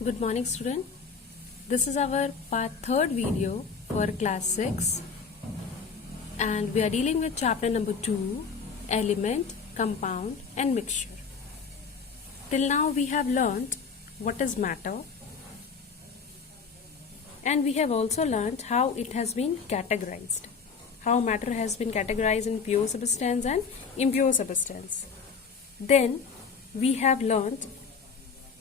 Good morning, student. This is our part 3rd video for class 6 and we are dealing with chapter number 2, element, compound and mixture. Till now we have learnt what is matter and we have also learnt how it has been categorized. How matter has been categorized in pure substance and impure substance. Then we have learnt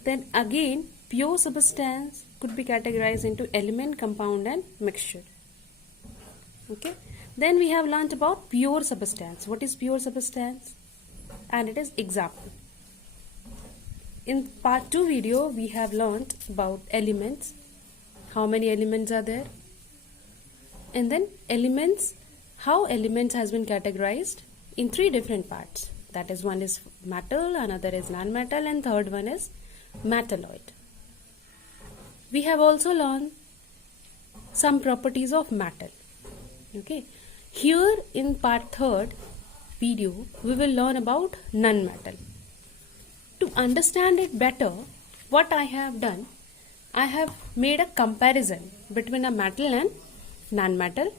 that again pure substance could be categorized into element, compound and mixture. Okay. Then we have learnt about pure substance. What is pure substance? And it is example. In part 2 video we have learnt about elements. How many elements are there? And then elements, how elements has been categorized in 3 different parts. That is, one is metal, another is non-metal and third one is metalloid. We have also learned some properties of metal. Okay. Here in part 3rd video, we will learn about non-metal. To understand it better, what I have done, I have made a comparison between a metal and non-metal,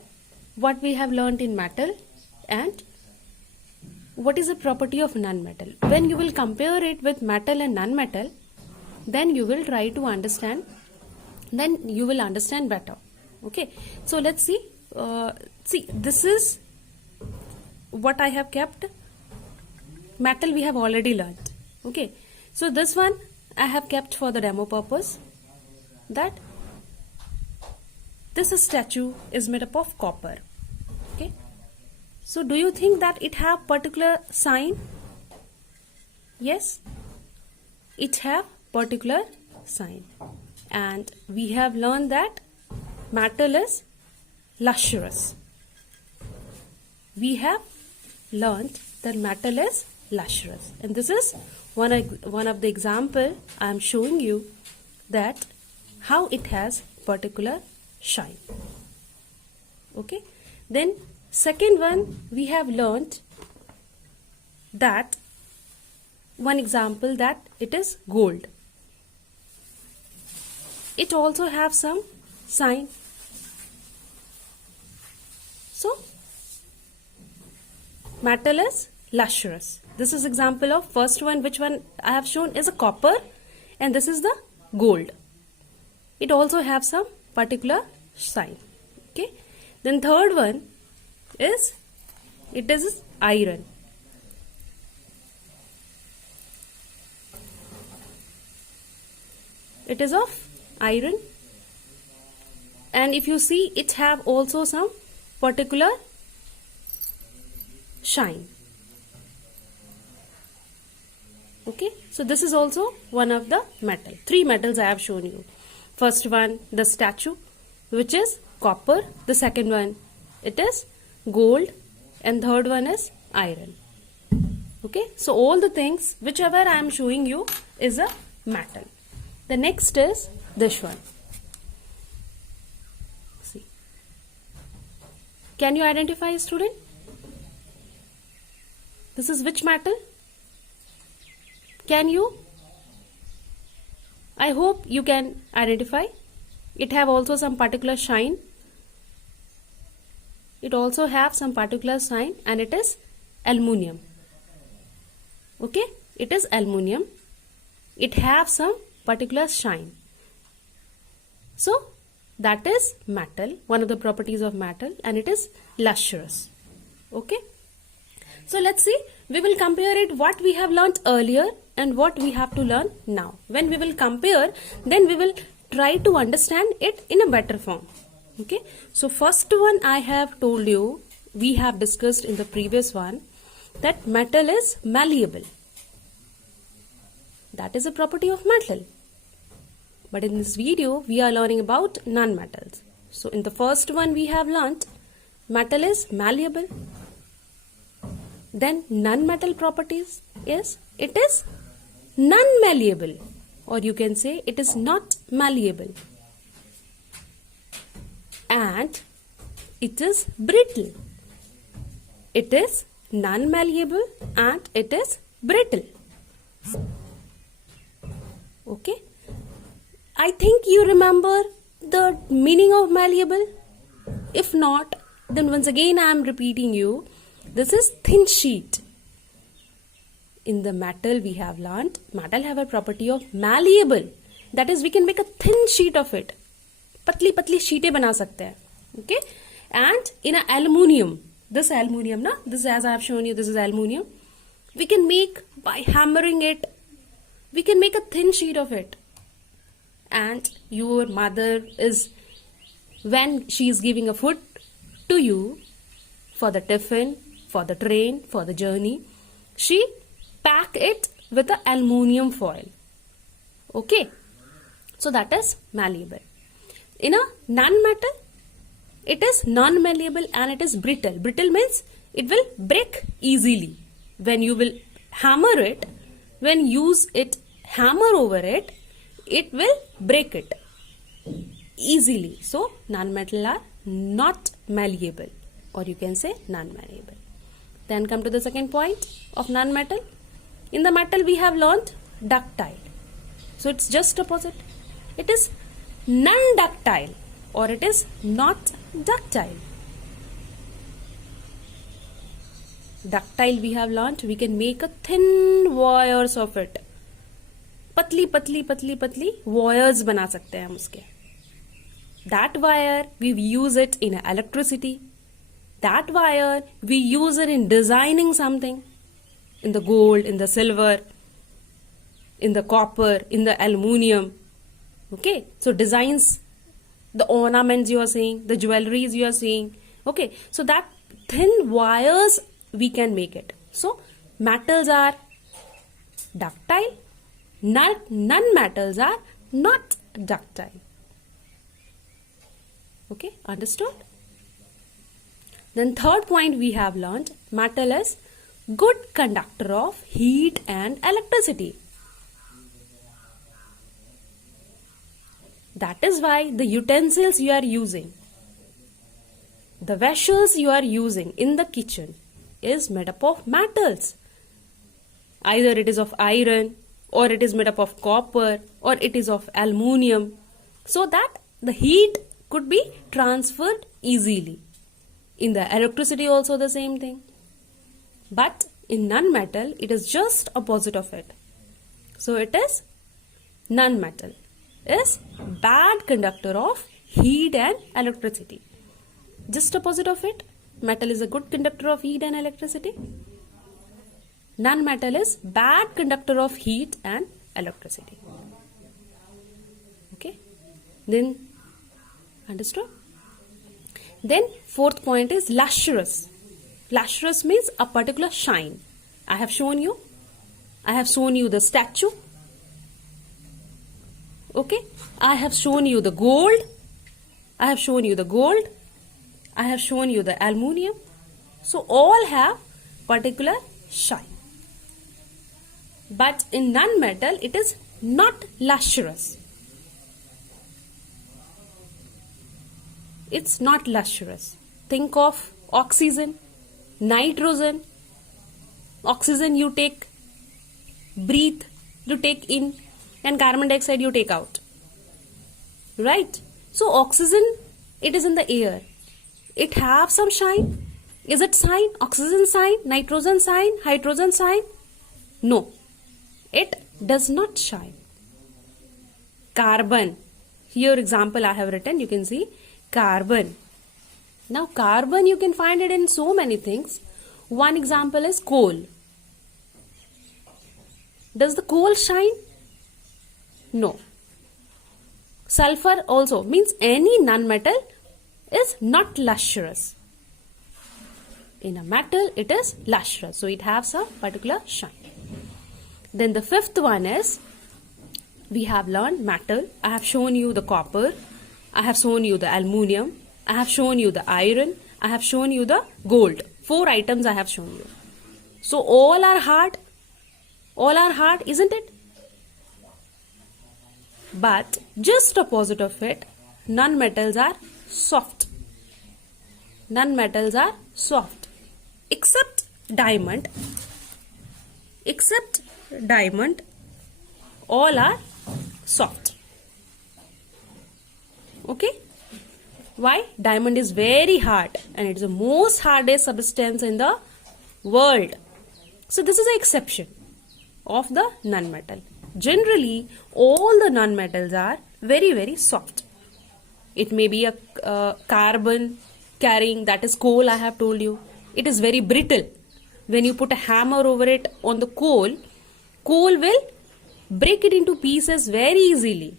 what we have learned in metal and what is the property of non-metal. When you will compare it with metal and non-metal, then you will try to understand, then you will understand better. Okay, so let's see. This is what I have kept. Metal we have already learnt. Okay, so this one I have kept for the demo purpose. That this statue is made up of copper. Okay, so do you think that it have particular sign? Yes, it have particular sign. And we have learned that metal is lustrous. We have learned that metal is lustrous. And this is one of the example I am showing you, that how it has particular shine. Okay. Then second one, we have learned that one example, that it is gold. It also have some sign. So metal is lustrous. This is example of first one, which one I have shown is a copper, and this is the gold. It also have some particular sign. Okay. Then third one is, it is iron. It is of iron, and if you see, it have also some particular shine. Okay, so this is also one of the metal. 3 metals I have shown you. First one, the statue, which is copper. The second one, it is gold, and third one is iron. Okay, so all the things whichever I am showing you is a metal. The next is this one. See, can you identify, student? This is which metal? Can you? I hope you can identify. It have also some particular shine. It also have some particular sign, and it is aluminium. Okay, it is aluminium. It have some particular shine. So that is metal, one of the properties of metal, and it is lustrous. Okay, so let's see, we will compare it what we have learnt earlier and what we have to learn now. When we will compare, then we will try to understand it in a better form. Okay, so first one I have told you, we have discussed in the previous one, that metal is malleable. That is a property of metal. But in this video, we are learning about non-metals. So in the first one, we have learnt metal is malleable. Then non-metal properties is, it is non-malleable, or you can say it is not malleable. And it is brittle. It is non-malleable and it is brittle. Okay. I think you remember the meaning of malleable. If not, then once again I am repeating you. This is thin sheet. In the metal we have learnt, metal have a property of malleable. That is, we can make a thin sheet of it. पतली पतली शीटें बना सकते हैं. Okay? And in a aluminium, this aluminium, na, this as I have shown you, this is aluminium. We can make, by hammering it, we can make a thin sheet of it. And your mother is, when she is giving a food to you for the tiffin, for the train, for the journey, she pack it with a aluminium foil. Okay? So that is malleable. In a non-metal, it is non-malleable and it is brittle. Brittle means it will break easily. When you will hammer it, when use it, hammer over it, it will break it easily. So, non-metal are not malleable, or you can say non-malleable. Then come to the second point of non-metal. In the metal we have learnt ductile. So, it's just opposite. It is non-ductile or it is not ductile. Ductile we have learnt, we can make a thin wires of it. पतली पतली पतली पतली wires बना सकते हैं हम उसके. That wire we use it in electricity. That wire we use it in designing something, in the gold, in the silver, in the copper, in the aluminium. Okay, so designs, the ornaments you are seeing, the jewelries you are seeing. Okay, so that thin wires we can make it. So metals are ductile, non-metals are not ductile. Okay, understood? Then third point we have learned, metal is good conductor of heat and electricity. That is why the utensils you are using, the vessels you are using in the kitchen is made up of metals. Either it is of iron, or it is made up of copper, or it is of aluminium, so that the heat could be transferred easily. In the electricity also the same thing. But in non-metal it is just opposite of it. So it is non-metal is bad conductor of heat and electricity. Just opposite of it, metal is a good conductor of heat and electricity. Non-metal is bad conductor of heat and electricity. Okay, then understood? Then fourth point is lustrous. Lustrous means a particular shine. I have shown you the statue. Okay, I have shown you the gold. I have shown you the gold. I have shown you the aluminium. So all have particular shine. But in non-metal it is not lustrous. It's not lustrous. Think of oxygen, nitrogen. Oxygen you take, breathe, you take in, and carbon dioxide you take out. Right? So oxygen, it is in the air. It have some shine. Is it shine? Oxygen shine? Nitrogen shine? Hydrogen shine? No. It does not shine. Carbon. Here example I have written. You can see carbon. Now carbon you can find it in so many things. One example is coal. Does the coal shine? No. Sulfur also means any non-metal is not lustrous. In a metal it is lustrous. So it has a particular shine. Then the fifth one is, we have learned metal. I have shown you the copper. I have shown you the aluminium. I have shown you the iron. I have shown you the gold. 4 items I have shown you. So all are hard. All are hard, isn't it? But just opposite of it, non-metals are soft. Non-metals are soft. Except diamond. Except diamond, all are soft. Okay? Why? Diamond is very hard and it is the most hardest substance in the world. So this is an exception of the non-metal. Generally, all the non-metals are very, very soft. It may be a carbon carrying, that is coal, I have told you. It is very brittle. When you put a hammer over it on the coal will break it into pieces very easily.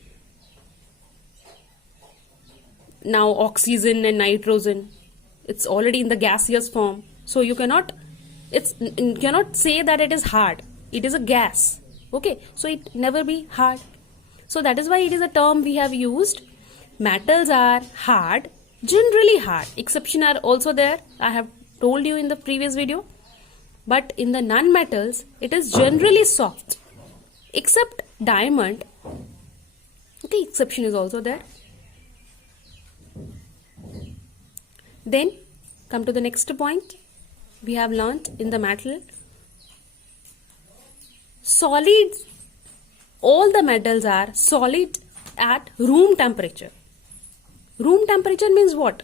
Now oxygen and nitrogen, it's already in the gaseous form, so you cannot say that it is hard. It is a gas. Okay, so it never be hard. So that is why it is a term we have used. Metals are hard, generally hard. Exception are also there, I have told you in the previous video. But in the non-metals, it is generally soft, except diamond. Okay, exception is also there. Then come to the next point. We have learnt in the metal, solids, all the metals are solid at room temperature. Room temperature means what?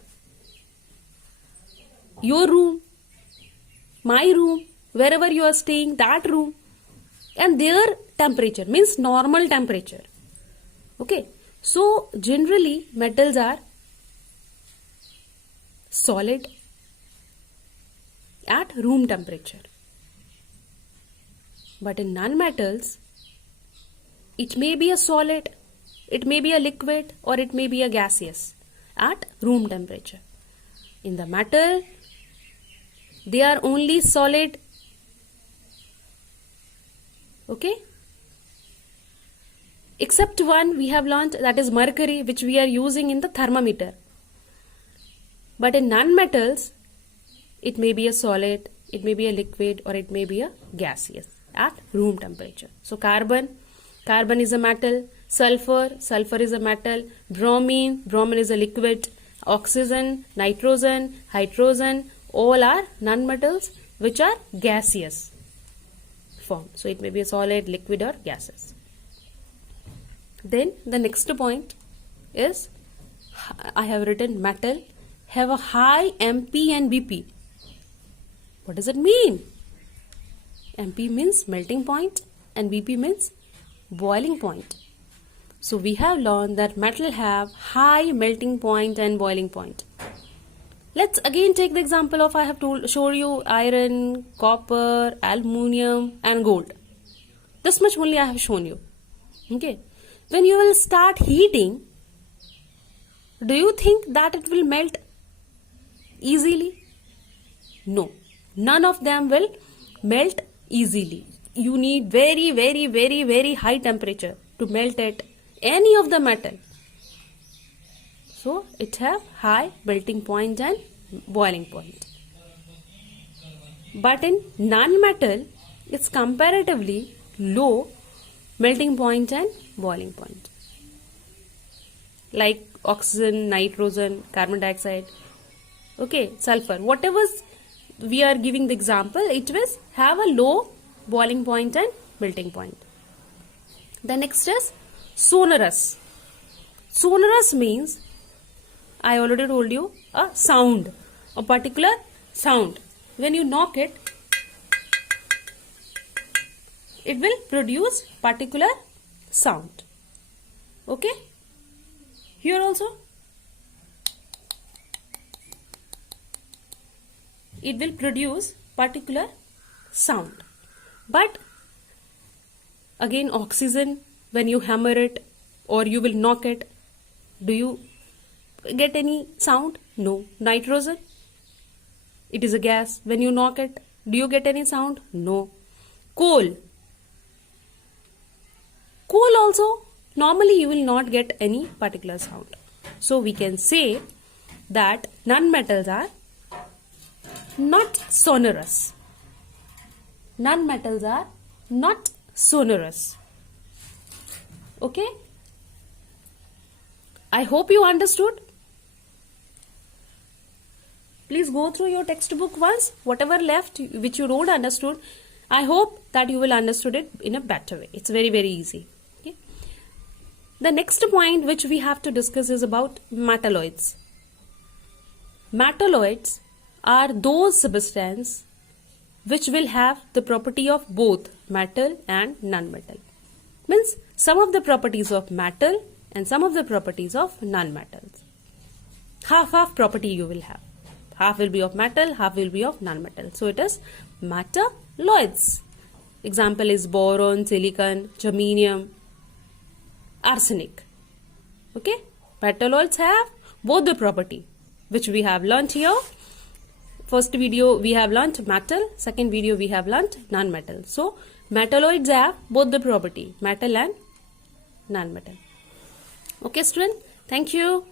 Your room, my room, wherever you are staying, that room, and their temperature means normal temperature. Okay, so generally metals are solid at room temperature. But in non-metals, it may be a solid, it may be a liquid, or it may be a gaseous at room temperature. In the metal, they are only solid. Okay? Except one we have learnt, that is mercury, which we are using in the thermometer. But in non-metals, it may be a solid, it may be a liquid, or it may be a gaseous at room temperature. So carbon is a metal, sulfur is a metal, bromine is a liquid, oxygen, nitrogen, hydrogen, all are non-metals which are gaseous form. So it may be a solid, liquid, or gaseous. Then the next point is, I have written metal have a high MP and BP. What does it mean? MP means melting point and BP means boiling point. So we have learned that metal have high melting point and boiling point. Let's again take the example of, I have show you iron, copper, aluminium and gold. This much only I have shown you. Okay. When you will start heating, do you think that it will melt easily? No. None of them will melt easily. You need very, very, very, very high temperature to melt it, any of the metal. So it have high melting point and boiling point. But in non-metal, it's comparatively low melting point and boiling point. Like oxygen, nitrogen, carbon dioxide, okay, sulfur, whatever we are giving the example, it will have a low boiling point and melting point. The next is sonorous. Sonorous means, I already told you, a sound, a particular sound. When you knock it, it will produce particular sound. Okay? Here also, it will produce particular sound. But again, oxygen, when you hammer it or you will knock it, do you get any sound? No. Nitrogen, it is a gas. When you knock it, do you get any sound? No. Coal also, normally you will not get any particular sound. So we can say that non-metals are not sonorous. Non-metals are not sonorous. Okay? I hope you understood. Please go through your textbook once. Whatever left which you don't understood, I hope that you will understood it in a better way. It's very, very easy. Okay? The next point which we have to discuss is about metalloids. Metalloids are those substances which will have the property of both metal and non-metal. Means some of the properties of metal and some of the properties of non-metals. Half property you will have. Half will be of metal, half will be of non-metal. So it is metalloids. Example is boron, silicon, germanium, arsenic. Okay, metalloids have both the property which we have learnt here. First video we have learnt metal, second video we have learnt non-metal. So metalloids have both the property, metal and non-metal. Okay student, thank you.